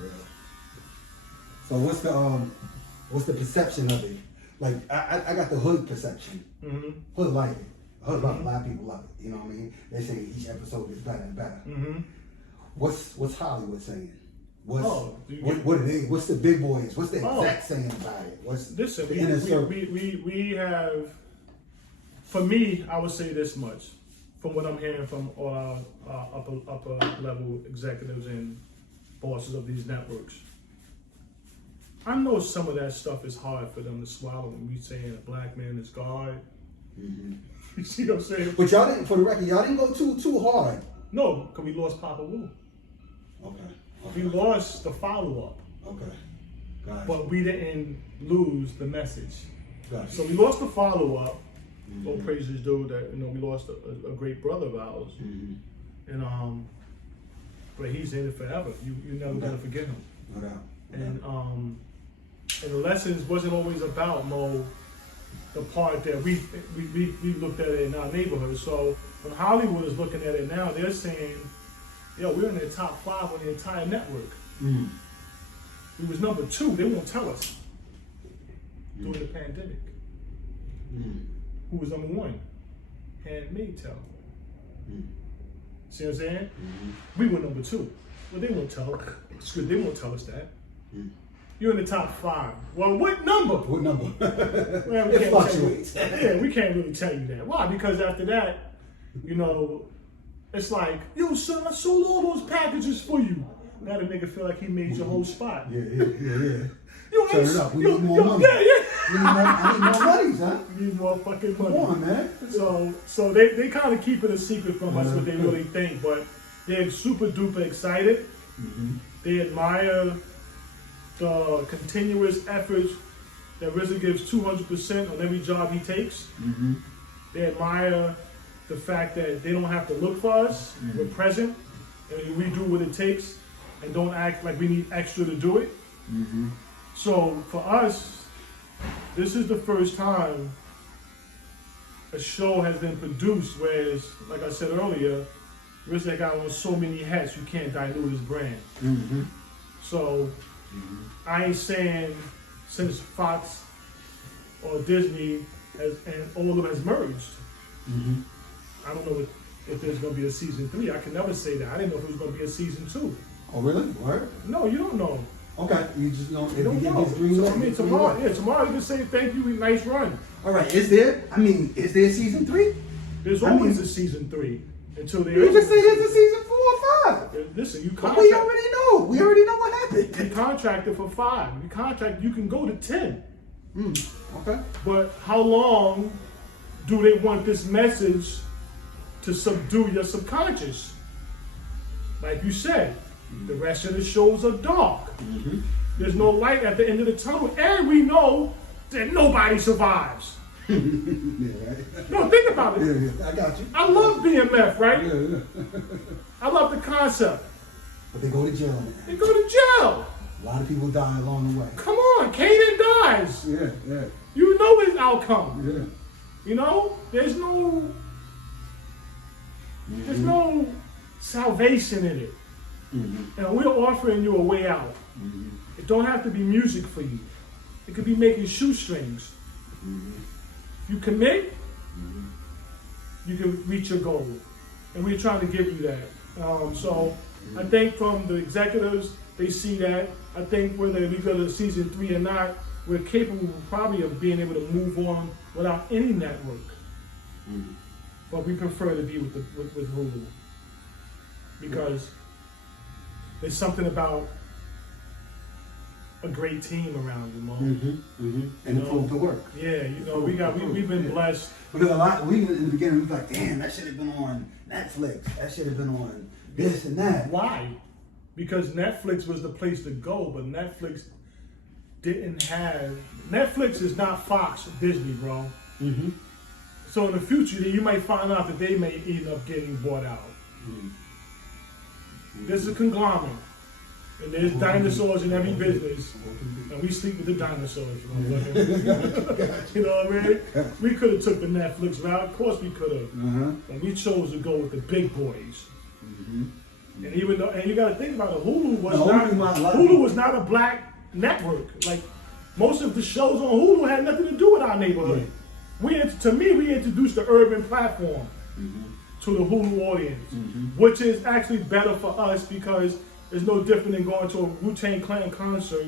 Yeah. So what's the perception of it? Like I got the hood perception. Mm-hmm. Hood like it. Hood love it. A lot of people love it. You know what I mean? They say each episode is better and better. Mm-hmm. What's Hollywood saying? What's what are they? What's the big boys? What's the Exec saying about it? What's listen? the inner circle? We have. For me, I would say this much, from what I'm hearing from upper level executives and bosses of these networks. I know some of that stuff is hard for them to swallow when we saying a black man is God. Mm-hmm. You see what I'm saying? But y'all didn't, for the record, y'all didn't go too hard. No, because we lost Papa Wu. Okay. We lost the follow-up. Okay. Gotcha. But we didn't lose the message. Gotcha. So we lost the follow-up. Mm-hmm. All praises due that we lost a great brother of ours. Mm-hmm. And but he's in it forever. You never gotta forget him. No doubt. And the lessons wasn't always about the part that we looked at it in our neighborhood. So when Hollywood is looking at it now, they're saying, yo, we're in the top 5 on the entire network. Mm. We was number 2, they won't tell us during the pandemic. Mm. Who was number 1? Handmaid tell. Mm. See what I'm saying? Mm-hmm. We were number 2. Well, they won't tell us. Excuse, they won't tell us that. Mm. You're in the top 5. Well, what number? What number? Well, It fluctuates. Yeah, we can't really tell you that. Why? Because after that, it's like, yo, son, I sold all those packages for you. Now the nigga feel like he made your whole spot. Yeah. Yo, Turn it up. We need more money. Yeah. I need more money, huh? We need more fucking money. Come on, man. So they kind of keep it a secret from us what they really think, but they're super duper excited. Mm-hmm. They admire the continuous efforts that RZA gives 200% on every job he takes. Mm-hmm. They admire the fact that they don't have to look for us. Mm-hmm. We're present, and we do what it takes, and don't act like we need extra to do it. Mm-hmm. So for us, this is the first time a show has been produced, whereas, like I said earlier, RZA got on so many hats, you can't dilute his brand. Mm-hmm. So I ain't saying since Fox or Disney and all of them has merged. Mm-hmm. I don't know if there's going to be a season 3. I can never say that. I didn't know if it was going to be a season 2. Oh, really? Where? No, you don't know. Okay, you just don't. You don't know. So, I mean, tomorrow you can say thank you, nice run. All right, is there a season 3? There's always a season 3 until they. You just say there's a season 4 or 5. Listen, you But we already know. We already know what happened. You contracted for 5. You can go to 10. Okay. But how long do they want this message to subdue your subconscious? Like you said, the rest of the shows are dark. Mm-hmm. There's no light at the end of the tunnel, and we know that nobody survives. Yeah, right. No, think about it. Yeah, I got you. I love BMF, right? Yeah. I love the concept. But they go to jail now. They go to jail. A lot of people die along the way. Come on, Kanan dies. Yeah. You know his outcome. Yeah. There's no salvation in it. Mm-hmm. And we're offering you a way out. Mm-hmm. It don't have to be music for you. It could be making shoestrings. Mm-hmm. You commit, you can reach your goal. And we're trying to give you that. So I think from the executives, they see that. I think whether we go to season 3 or not, we're capable probably of being able to move on without any network. Mm-hmm. But we prefer to be with Hulu. Because there's something about a great team around you, Mo. And the proof to work. Yeah, we've been blessed. Because a lot, we in the beginning, we was like, damn, that should have been on Netflix. That should have been on this and that. Why? Because Netflix was the place to go, but Netflix is not Fox or Disney, bro. Mm-hmm. So in the future, you might find out that they may end up getting bought out. Mm-hmm. This is a conglomerate. And there's dinosaurs in every business. And we sleep with the dinosaurs. You know what I mean? We could have took the Netflix route. Of course we could have. Uh-huh. And we chose to go with the big boys. Mm-hmm. And even though, and you got to think about it, Hulu Hulu was not a black network. Like most of the shows on Hulu had nothing to do with our neighborhood. To me, we introduced the urban platform to the Hulu audience, which is actually better for us because it's no different than going to a WUTANG Clan concert.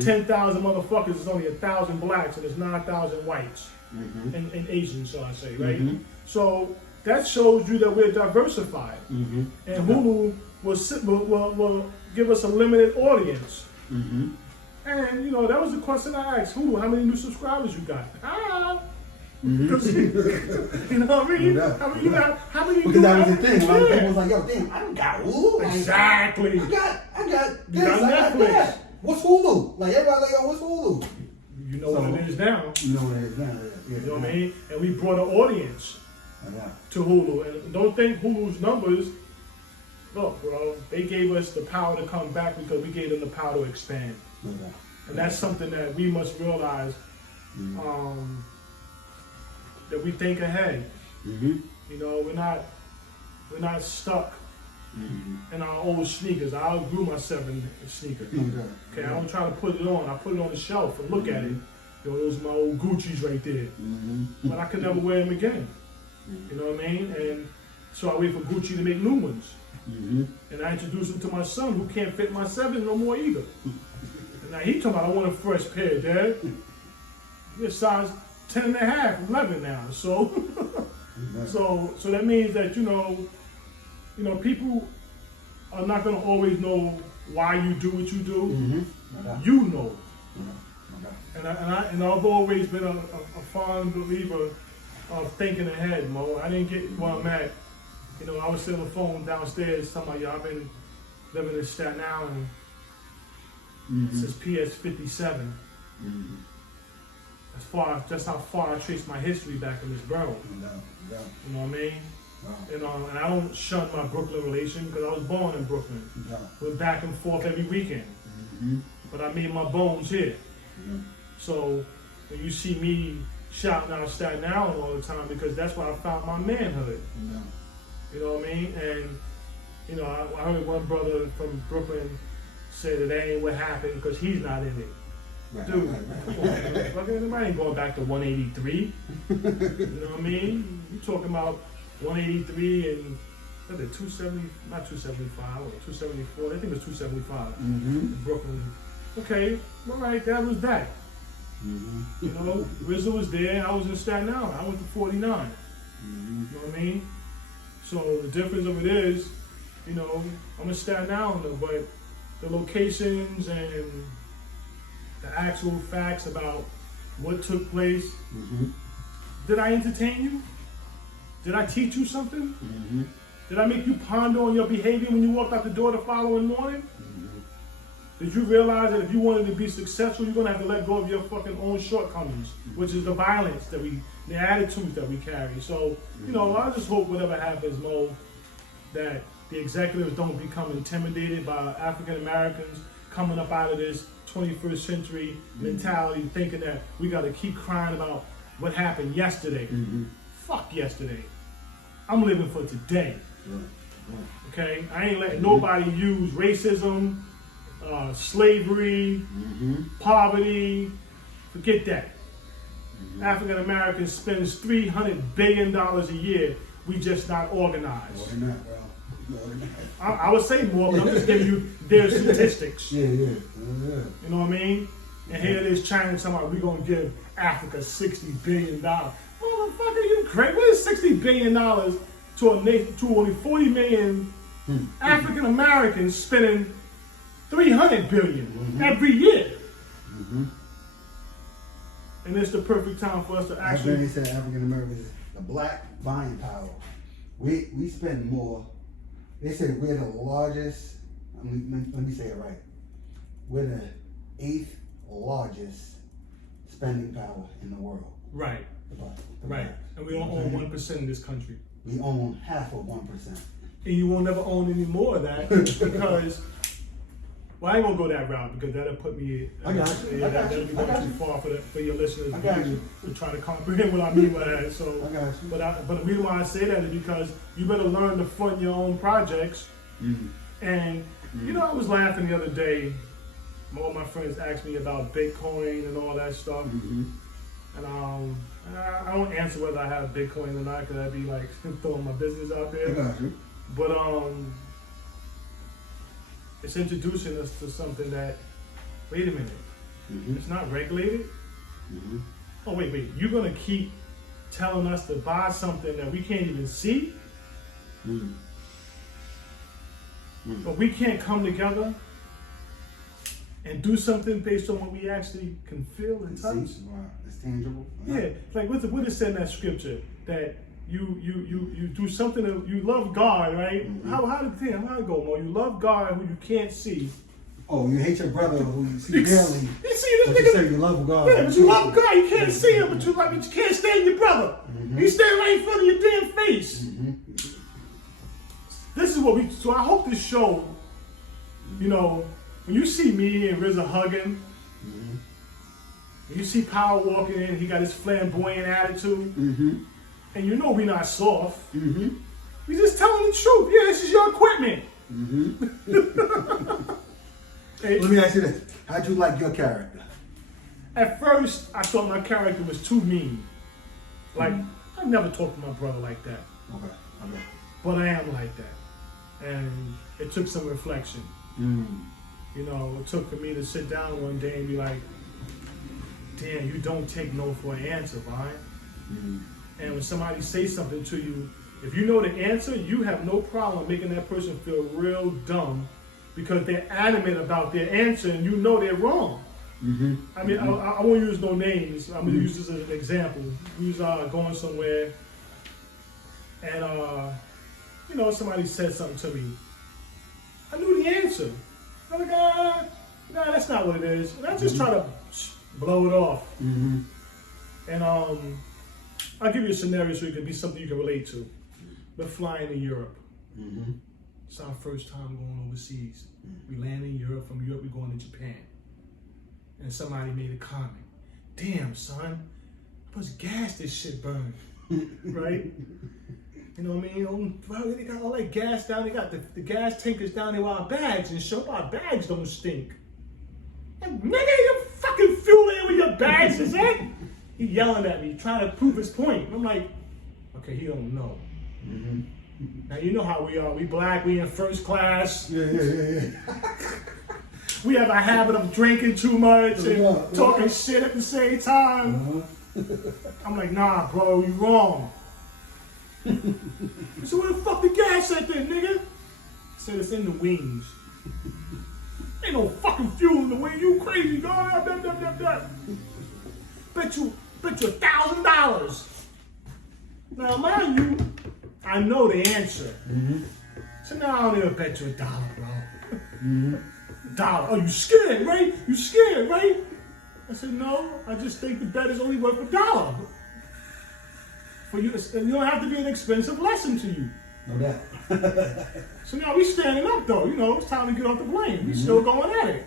10,000 motherfuckers is only 1,000 blacks and there's 9,000 whites and Asians, shall I say, right? So that shows you that we're diversified, and Hulu will give us a limited audience. And you know that was the question I asked Hulu: how many new subscribers you got? Because, you know what I mean? How many you got? How many? Because that was the thing. A lot of people was like, "Yo, damn, I don't got Hulu." Exactly. I got this. I got that. What's Hulu? Like everybody like, "Yo, what's Hulu?" You know what it is now. You know what it is now. You know what I mean? And we brought an audience to Hulu. And don't think Hulu's numbers. Look, bro, they gave us the power to come back because we gave them the power to expand. And that's something that we must realize. That we think ahead. You know, we're not stuck in our old sneakers. I outgrew my 7 sneakers. Okay, I don't try to put it on. I put it on the shelf and look at it. You know, those are my old Gucci's right there. But I could never wear them again. You know what I mean? And so I wait for Gucci to make new ones. And I introduce them to my son who can't fit my 7 no more either. And now he talking about, I want a fresh pair, Dad. You're size 10 and a half, 11 now. So, so that means that, you know, people are not going to always know why you do what you do. You know. And I've always been a fond believer of thinking ahead, Mo. I didn't get where I'm at. You know, I was sitting on the phone downstairs talking about, I've been living in Staten Island since PS 57. Just how far I trace my history back in this borough. You know what I mean? You know, and I don't shun my Brooklyn relation because I was born in Brooklyn. Went back and forth every weekend. But I made my bones here. So when you see me shouting out Staten Island all the time, because that's where I found my manhood. You know what I mean? And you know, I heard one brother from Brooklyn say that ain't what happened because he's not in it. Dude, come on, anybody ain't going back to 183. You know what I mean? You talking about 183 and what is it, 270, not 275 or 274, I think it was 275 in Brooklyn. Okay, all right, that was that. You know, RZA was there, I was in Staten Island, I went to 49. You know what I mean? So the difference of it is, you know, I'm a Staten Islander, but the locations and the actual facts about what took place. Did I entertain you? Did I teach you something? Did I make you ponder on your behavior when you walked out the door the following morning? Did you realize that if you wanted to be successful, you're gonna have to let go of your fucking own shortcomings, which is the violence that the attitudes that we carry. So, you know, I just hope whatever happens, Mo, that the executives don't become intimidated by African Americans coming up out of this 21st century mentality, thinking that we got to keep crying about what happened yesterday. Fuck yesterday. I'm living for today. Okay? I ain't letting nobody use racism, slavery, poverty. Forget that. African Americans spends $300 billion a year. We just not organized. I would say more, but I'm just giving you their statistics. You know what I mean? And here it is, China talking about we're gonna give Africa $60 billion. Motherfucker, you crazy? What is $60 billion to a nation, to only 40 million African Americans spending $300 billion every year? And it's the perfect time for us to actually. They said African Americans, the black buying power. We spend more. They said we're the largest. Let me say it right. We're the 8th largest spending power in the world. Right. Right. And we don't own 1% in this country. We own half of 1%. And you won't never own any more of that because. Well, I ain't gonna go that route because that'll put me. That'll be going too far for your listeners to try to comprehend what I mean by that. So, but the reason why I say that is because you better learn to fund your own projects And you know, I was laughing the other day. All my friends asked me about Bitcoin and all that stuff. And I don't answer whether I have Bitcoin or not, because I'd be like throwing my business out there. I got you. But it's introducing us to something that, wait a minute, it's not regulated? Oh, wait, you're gonna keep telling us to buy something that we can't even see? But we can't come together and do something based on what we actually can feel and touch? It's tangible. Yeah, like what it said in that scripture, that you do something that you love God, right? How did it go, Mo? You love God who you can't see. Oh, you hate your brother who you see daily. You see this but nigga? you say you love God. Yeah, but you love God. You can't see him, but you can't stand your brother. He stand right in front of your damn face. This is what we. So I hope this show, you know, when you see me and RZA hugging, when you see Power walking in, he got his flamboyant attitude, and you know we not soft. We just telling the truth. Yeah, this is your equipment. Hey, let me ask you this: how'd you like your character? At first, I thought my character was too mean. Like, I never talked to my brother like that. Okay. But I am like that. And it took some reflection. You know, it took for me to sit down one day and be like, damn, you don't take no for an answer, right? And when somebody says something to you, if you know the answer, you have no problem making that person feel real dumb because they're adamant about their answer and you know they're wrong. I mean, I won't use no names. I'm going to use this as an example. We was going somewhere and, you know, somebody said something to me. I knew the answer. I'm like, nah, that's not what it is. And I just try to blow it off. And I'll give you a scenario so it can be something you can relate to. We're flying to Europe. It's our first time going overseas. We land in Europe. From Europe, we're going to Japan. And somebody made a comment. Damn, son, how much gas this shit burn? Right? You know what I mean? Bro, they got all that gas down. They got the gas tankers down there with our bags and show our bags don't stink. And nigga, you fucking fuel in with your bags, is it? He yelling at me, trying to prove his point. I'm like, okay, he don't know. Now you know how we are. We black, we in first class. Yeah. We have a habit of drinking too much and talking shit at the same time. I'm like, nah, bro, you wrong. So where the fuck the gas at then, nigga? I said, it's in the wings. Ain't no fucking fuel in the wing. You crazy, dog. Bet you $1,000. Now, mind you, I know the answer. So now I don't even bet you $1, bro. $1. Oh, you scared, right? You scared, right? I said, no, I just think the bet is only worth $1. For you, you don't have to be an expensive lesson to you. No doubt. So now we standing up though, you know, it's time to get off the plane. We still going at it.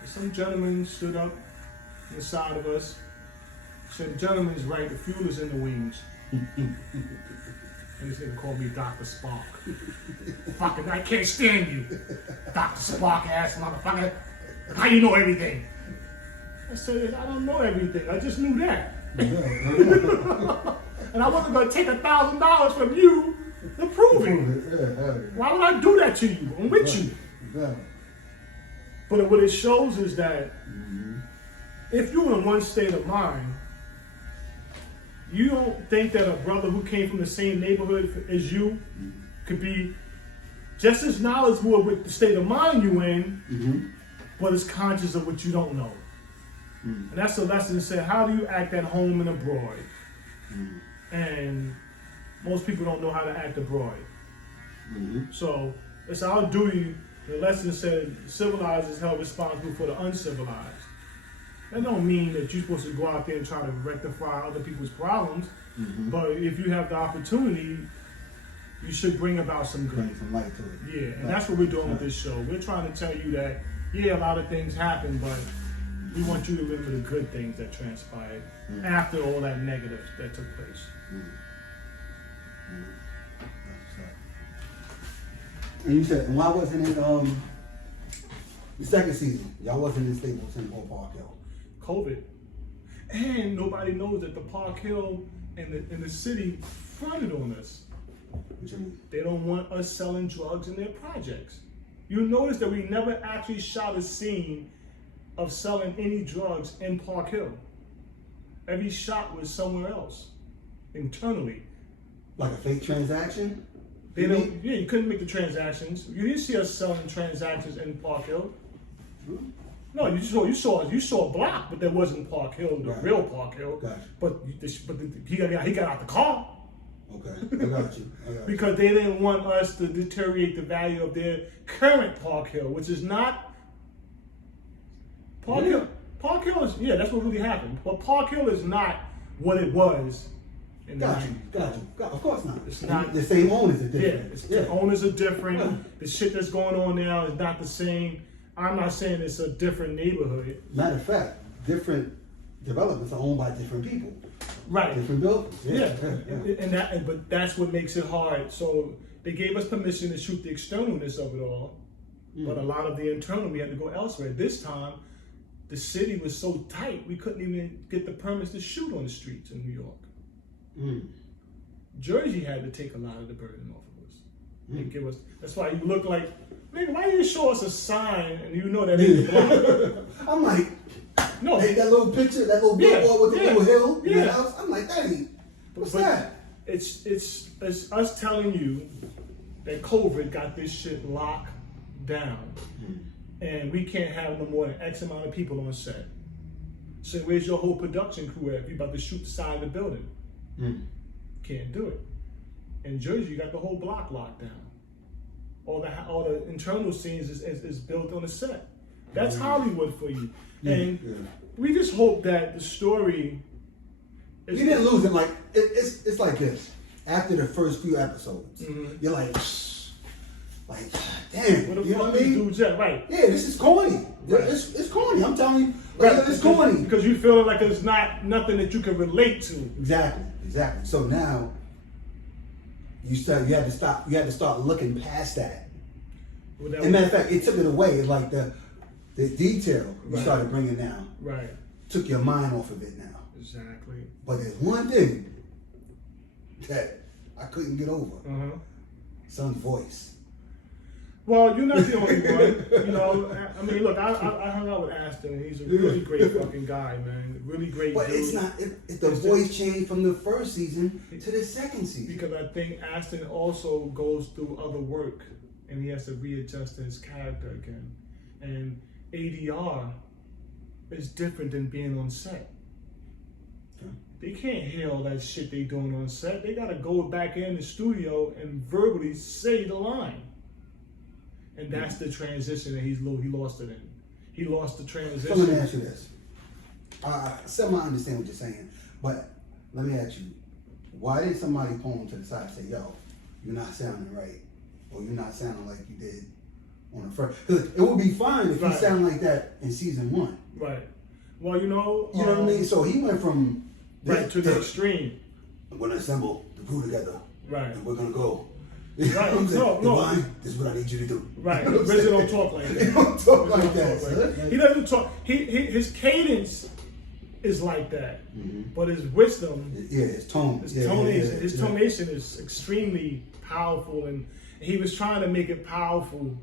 And some gentleman stood up on the side of us, said, the gentleman's right, the fuel is in the wings. And this nigga called me Dr. Spock. Fucking, I can't stand you. Dr. Spock ass motherfucker. How you know everything? I said, I don't know everything. I just knew that. And I wasn't going to take $1,000 from you to prove it. Why would I do that to you? I'm with you. But what it shows is that if you're in one state of mind, you don't think that a brother who came from the same neighborhood as you could be just as knowledgeable with the state of mind you in, but is conscious of what you don't know. And that's the lesson that said, how do you act at home and abroad? And most people don't know how to act abroad. So it's our duty. The lesson said, civilized is held responsible for the uncivilized. That don't mean that you're supposed to go out there and try to rectify other people's problems. But if you have the opportunity, you should bring about some good. Bring some light to it. Yeah, and that's what we're doing with this show. We're trying to tell you that, yeah, a lot of things happen, but we want you to remember the good things that transpired after all that negative that took place. And you said, and why wasn't it the second season? Y'all wasn't in Stapleton or Park Hill. COVID. And nobody knows that the Park Hill and the city fronted on us. What you mean? They don't want us selling drugs in their projects. You notice that we never actually shot a scene of selling any drugs in Park Hill. Every shot was somewhere else, internally. Like a fake transaction? They don't. Yeah, you couldn't make the transactions. You didn't see us selling transactions in Park Hill. Hmm? No, you saw a block, but that wasn't Park Hill, the Right. real Park Hill. Gotcha. But he got out the car. Okay, I got you. Because they didn't want us to deteriorate the value of their current Park Hill, which is not Park Hill. Park Hill is, yeah, that's what really happened. But Park Hill is not what it was in the 90s. Got you. Of course not. It's not. The same owners are Yeah, different. the owners are different. The shit that's going on now is not the same. I'm not saying it's a different neighborhood. Matter of fact, different developments are owned by different people. Right. Different buildings. Yeah. But that's what makes it hard. So they gave us permission to shoot the externalness of it all, but a lot of the internal we had to go elsewhere. This time, the city was so tight we couldn't even get the permits to shoot on the streets in New York. Jersey had to take a lot of the burden off of us and give us. That's why you look like, nigga, why you show us a sign and you know that ain't the block? I'm like, No. hey, that little picture, that little billboard with the little hill in Yeah. the house. I'm like, that ain't. What's But that? It's us telling you that COVID got this shit locked down, and we can't have no more than X amount of people on set. So where's your whole production crew at? If you about to shoot the side of the building, can't do it. In Jersey, you got the whole block locked down. All the internal scenes is built on the set. That's Hollywood for you. And we just hope that the story. We didn't lose it. Like it's like this. After the first few episodes, you're like, damn. What the You know fuck what I these mean? dudes at? Right. Yeah, this is corny. Right. It's corny. I'm telling you, it's corny. Because you feel like it's not nothing that you can relate to. Exactly. So now you had to start looking past that. Well, that As a matter of fact, it took it away. Like the detail you started bringing down. Right. Took your mind off of it now. Exactly. But there's one thing that I couldn't get over. Son's voice. Well, you're not the only one. You know, I mean, look, I hung out with Aston, and he's a really great fucking guy, man. Really great But dude. it's not. The voice changed from the first season to the second season. Because I think Aston also goes through other work, and he has to readjust his character again. And ADR is different than being on set. They can't hear all that shit they doing on set. They gotta go back in the studio and verbally say the line. And that's the transition that he lost it in. He lost the transition. So let me ask you this. Some I understand what you're saying, but let me ask you, why did somebody pull him to the side and say, yo, you're not sounding right, or you're not sounding like you did on the first? Because it would be fine if you sound like that in season 1. Right. Well, you know what I mean? So he went from right to the extreme. I'm going to assemble the crew together. Right. And we're going to go. Right. Divine, this is what I need you to do. Right. You know RZA don't talk like that. He don't talk like that. He doesn't talk. His cadence is like that, but his wisdom, his tone, his tonation is extremely powerful, and he was trying to make it powerful.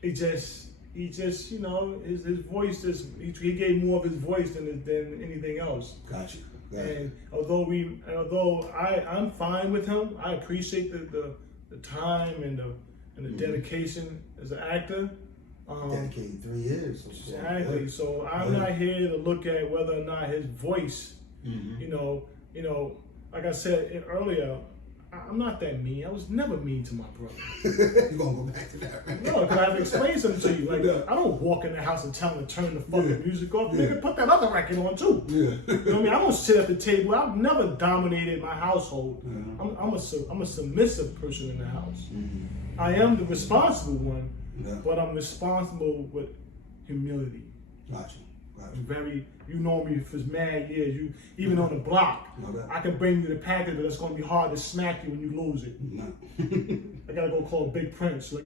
He just, you know, his voice he gave more of his voice than anything else. Gotcha. And although I'm fine with him, I appreciate the time and the dedication as an actor. Dedicated 3 years. Exactly. So I'm not here to look at whether or not his voice, you know, like I said earlier, I'm not that mean. I was never mean to my brother. You're gonna go back to that, right? No, because I've explained something to you. Like, I don't walk in the house and tell him to turn the fucking music off. Nigga, put that other record on too. You know what I mean? I don't sit at the table. I've never dominated my household. I'm a submissive person in the house. I am the responsible one, but I'm responsible with humility. Gotcha. You know me for mad years. Even on the block, I can bring you the package, but it's gonna be hard to smack you when you lose it. I gotta go call Big Prince.